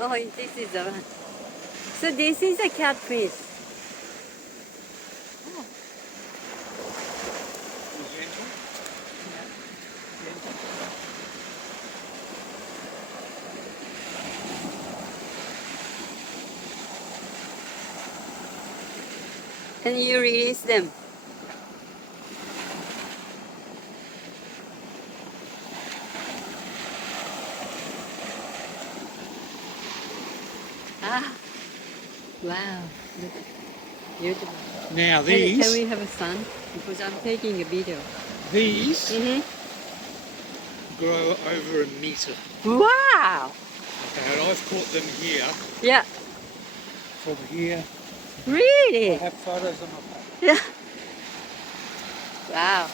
Oh, this is a one. So this is a catfish. Oh. And you release them. Ah, wow, look, beautiful. Now Can these, we have a sun? Because I'm taking a video. these Mm-hmm. grow over a metre. Wow! And I've caught them here, Yeah, from here. I really? have photos on my phone. Yeah. Wow.